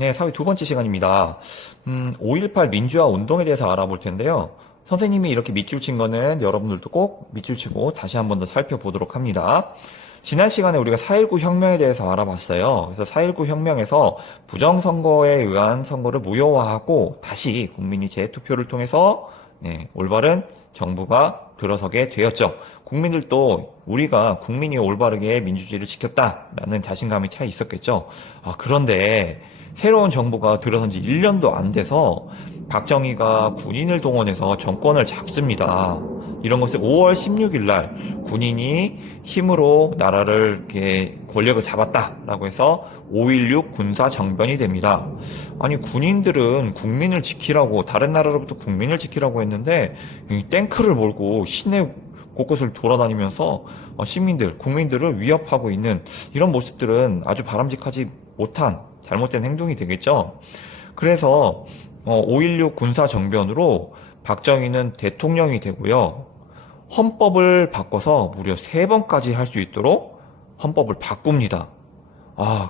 네, 사회 두 번째 시간입니다. 5.18 민주화 운동에 대해서 알아볼 텐데요. 선생님이 이렇게 밑줄 친 거는 여러분들도 꼭 밑줄 치고 다시 한 번 더 살펴보도록 합니다. 지난 시간에 우리가 4.19 혁명에 대해서 알아봤어요. 그래서 4.19 혁명에서 부정선거에 의한 선거를 무효화하고 다시 국민이 재투표를 통해서 올바른 정부가 들어서게 되었죠. 국민들도 우리가 국민이 올바르게 민주주의를 지켰다라는 자신감이 차 있었겠죠. 그런데 새로운 정부가 들어선 지 1년도 안 돼서 박정희가 군인을 동원해서 정권을 잡습니다. 이런 것을 5월 16일 날 군인이 힘으로 나라를 이렇게 권력을 잡았다라고 해서 5.16 군사 정변이 됩니다. 아니 군인들은 국민을 지키라고 다른 나라로부터 국민을 지키라고 했는데 이 탱크를 몰고 시내 곳곳을 돌아다니면서 시민들, 국민들을 위협하고 있는 이런 모습들은 아주 바람직하지 못한 잘못된 행동이 되겠죠. 그래서 5.16 군사정변으로 박정희는 대통령이 되고요. 헌법을 바꿔서 무려 3번까지 할 수 있도록 헌법을 바꿉니다.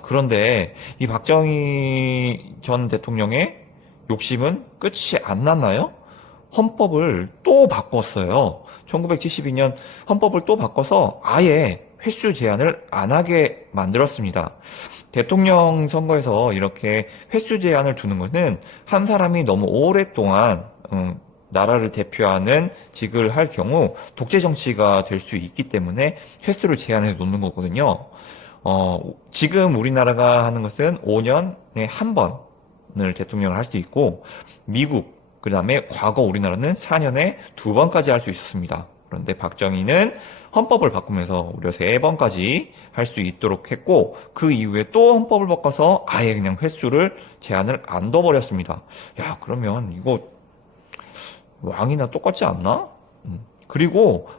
그런데 이 박정희 전 대통령의 욕심은 끝이 안 났나요? 헌법을 또 바꿨어요. 1972년 헌법을 또 바꿔서 아예 횟수 제한을 안 하게 만들었습니다. 대통령 선거에서 이렇게 횟수 제한을 두는 것은 한 사람이 너무 오랫동안 나라를 대표하는 직을 할 경우 독재 정치가 될 수 있기 때문에 횟수를 제한해 놓는 거거든요. 지금 우리나라가 하는 것은 5년에 한 번을 대통령을 할 수 있고 미국 그 다음에 과거 우리나라는 4년에 2번까지 할 수 있었습니다. 그런데 박정희는 헌법을 바꾸면서 무려 3번까지 할 수 있도록 했고 그 이후에 또 헌법을 바꿔서 아예 그냥 횟수를 제한을 안 둬버렸습니다. 야, 그러면 이거 왕이나 똑같지 않나? 그리고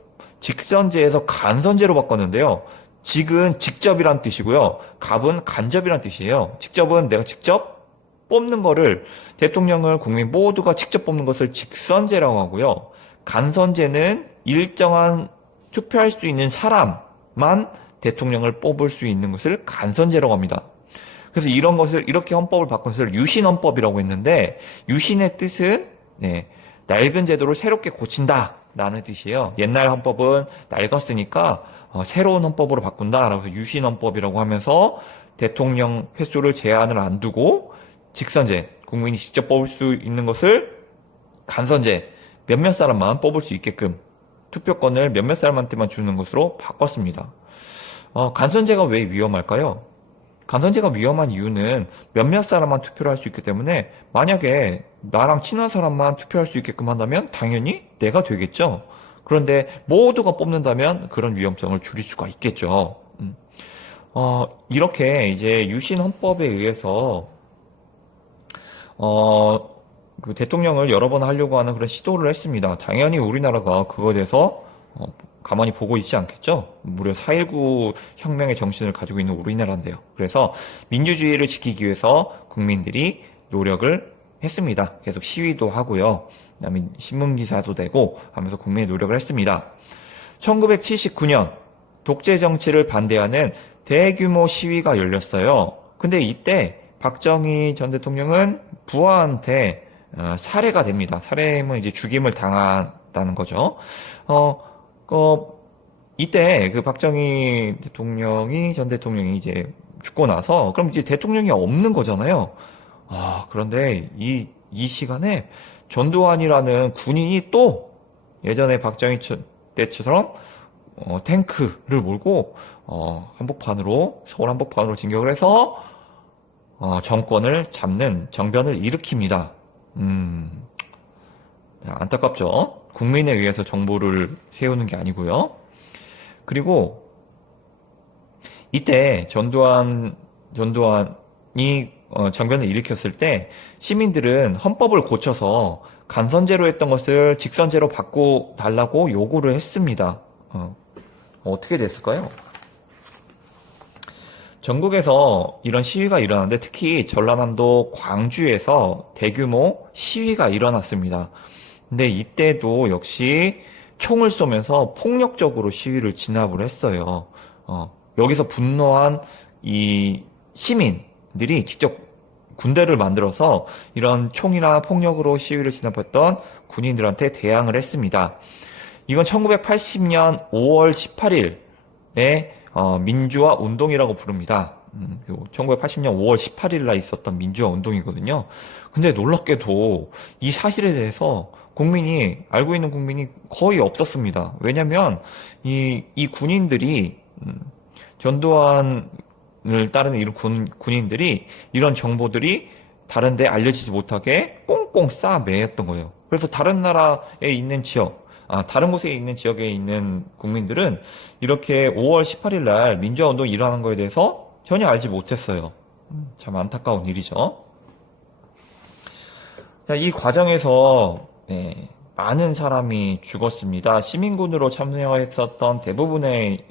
직선제에서 간선제로 바꿨는데요. 직은 직접이란 뜻이고요. 갑은 간접이란 뜻이에요. 직접은 내가 직접 뽑는 거를 대통령을 국민 모두가 직접 뽑는 것을 직선제라고 하고요. 간선제는 일정한 투표할 수 있는 사람만 대통령을 뽑을 수 있는 것을 간선제라고 합니다. 그래서 이런 것을 이렇게 헌법을 바꾼 것을 유신헌법이라고 했는데 유신의 뜻은 낡은 제도를 새롭게 고친다라는 뜻이에요. 옛날 헌법은 낡았으니까 새로운 헌법으로 바꾼다라고 해서 유신헌법이라고 하면서 대통령 횟수를 제한을 안 두고 직선제, 국민이 직접 뽑을 수 있는 것을 간선제, 몇몇 사람만 뽑을 수 있게끔 투표권을 몇몇 사람한테만 주는 것으로 바꿨습니다. 간선제가 왜 위험할까요? 간선제가 위험한 이유는 몇몇 사람만 투표를 할 수 있기 때문에 만약에 나랑 친한 사람만 투표할 수 있게끔 한다면 당연히 내가 되겠죠. 그런데 모두가 뽑는다면 그런 위험성을 줄일 수가 있겠죠. 이렇게 이제 유신 헌법에 의해서 그 대통령을 여러 번 하려고 하는 그런 시도를 했습니다. 당연히 우리나라가 그거에 대해서 가만히 보고 있지 않겠죠? 무려 4.19 혁명의 정신을 가지고 있는 우리나라인데요. 그래서 민주주의를 지키기 위해서 국민들이 노력을 했습니다. 계속 시위도 하고요. 그다음에 신문기사도 내고 하면서 국민의 노력을 했습니다. 1979년 독재 정치를 반대하는 대규모 시위가 열렸어요. 근데 이때 박정희 전 대통령은 부하한테 살해가 됩니다. 살해면 이제 죽임을 당한다는 거죠. 이때 그 박정희 전 대통령이 이제 죽고 나서 그럼 이제 대통령이 없는 거잖아요. 그런데 이 시간에 전두환이라는 군인이 또 예전에 박정희 때처럼 탱크를 몰고 서울 한복판으로 진격을 해서 정권을 잡는 정변을 일으킵니다. 안타깝죠. 국민에 의해서 정부를 세우는 게 아니고요. 그리고 이때 전두환이 정변을 일으켰을 때 시민들은 헌법을 고쳐서 간선제로 했던 것을 직선제로 바꿔달라고 요구를 했습니다. 어떻게 됐을까요? 전국에서 이런 시위가 일어났는데 특히 전라남도 광주에서 대규모 시위가 일어났습니다. 근데 이때도 역시 총을 쏘면서 폭력적으로 시위를 진압을 했어요. 여기서 분노한 이 시민들이 직접 군대를 만들어서 이런 총이나 폭력으로 시위를 진압했던 군인들한테 대항을 했습니다. 이건 1980년 5월 18일에 민주화 운동이라고 부릅니다. 1980년 5월 18일 날 있었던 민주화 운동이거든요. 근데 놀랍게도 이 사실에 대해서 알고 있는 국민이 거의 없었습니다. 왜냐면, 이 군인들이, 전두환을 따르는 이런 군인들이 이런 정보들이 다른 데 알려지지 못하게 꽁꽁 싸매였던 거예요. 그래서 다른 나라에 있는 다른 곳에 있는 지역에 있는 국민들은 이렇게 5월 18일 날 민주화 운동이 일어나는 거에 대해서 전혀 알지 못했어요. 참 안타까운 일이죠. 자, 이 과정에서 많은 사람이 죽었습니다. 시민군으로 참여했었던 대부분의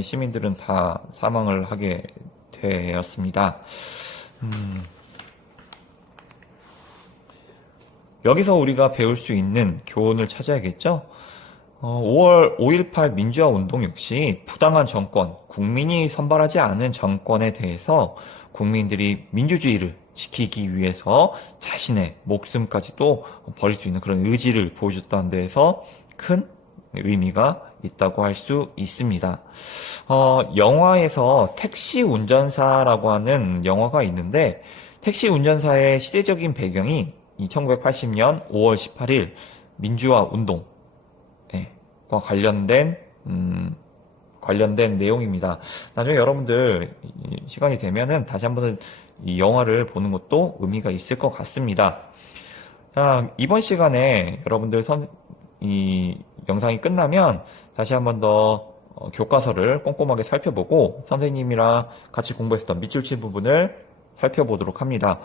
시민들은 다 사망을 하게 되었습니다. 여기서 우리가 배울 수 있는 교훈을 찾아야겠죠? 5.18 민주화 운동 역시 부당한 정권, 국민이 선발하지 않은 정권에 대해서 국민들이 민주주의를 지키기 위해서 자신의 목숨까지도 버릴 수 있는 그런 의지를 보여줬다는 데에서 큰 의미가 있다고 할 수 있습니다. 영화에서 택시 운전사라고 하는 영화가 있는데, 택시 운전사의 시대적인 배경이 1980년 5월 18일 민주화 운동과 관련된 내용입니다. 나중에 여러분들 시간이 되면은 다시 한번 이 영화를 보는 것도 의미가 있을 것 같습니다. 자, 이번 시간에 여러분들 이 영상이 끝나면 다시 한번 더 교과서를 꼼꼼하게 살펴보고 선생님이랑 같이 공부했었던 밑줄 친 부분을 살펴보도록 합니다.